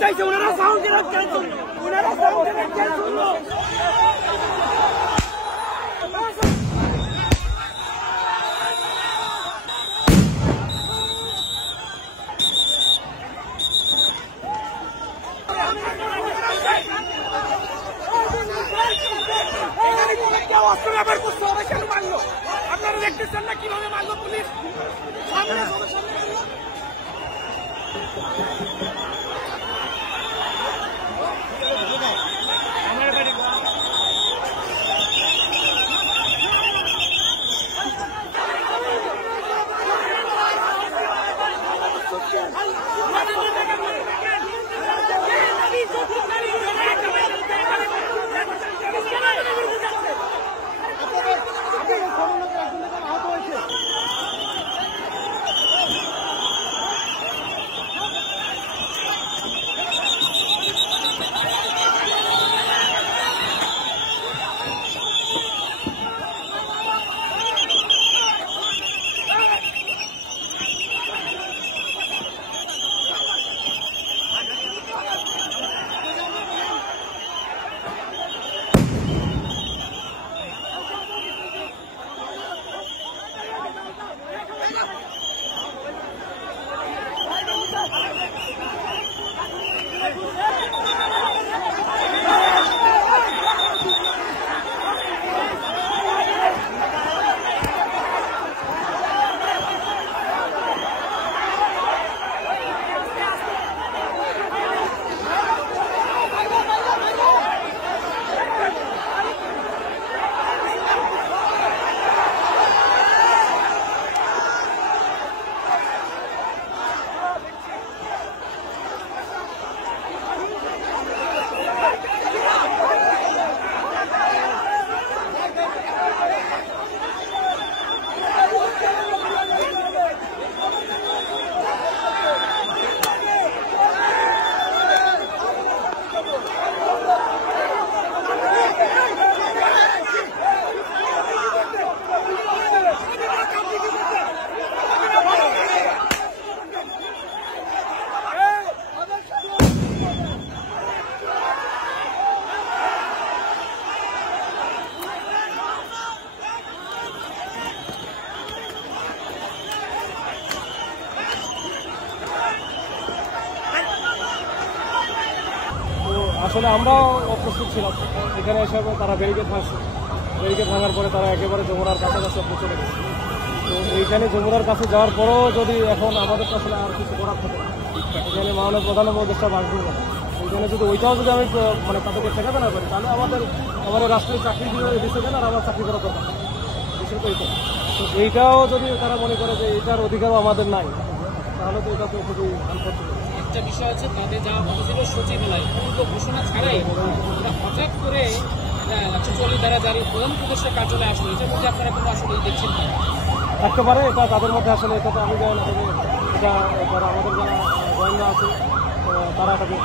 চাইছে ওনারা সাউন্ড দিলেন কেন শুনলো ওনারা সাউন্ড দিলেন কেন শুনলো অস্ত্র ব্যবহার করছে ওরা কেন মারলো আপনারা দেখতেছেন না কিভাবে মারলো পুলিশ সামনে আসলে আমরাও অপ্রস্তুত ছিলাম এখানে এসে তারা ব্যারিকেড ভাঙছে ব্যারিকেড ভাঙার পরে তারা একেবারে যমুনার কাছাকাছি আপনি চলে গেছে তো এইখানে যমুনার কাছে যাওয়ার পরেও যদি এখন আমাদের আসলে আর কিছু করার থাকে এখানে মাননীয় প্রধান উপদেষ্টা বাসভবন ওইখানে যদি ওইটাও যদি আমি মানে তাদেরকে শেখাতে না পারি তাহলে আমাদের রাষ্ট্রীয় চাকরি দিচ্ছে কেন আর আমার চাকরি করা দরকার বিষয় তো এইটা তো এইটাও যদি তারা মনে করে যে এইটার অধিকারও আমাদের নাই তাহলে তো এটা তো খুবই আনফর্চুনেট। একটা বিষয় আছে তাদের যাওয়া কথা ছিল সচিবালয় পূর্ব ঘোষণা ছাড়াই ওরা হঠাৎ করে 144 ধারা জারি প্রধান উপদেষ্টা কার্যালয়ে আসলো এটার মধ্যে আপনারা কোনো আসলে দেখছেন না একেবারে এটা তাদের মধ্যে আসলে এটা তো আমি জানি না এটা আমাদের যারা গোয়েন্দা আছে তারা এটাকে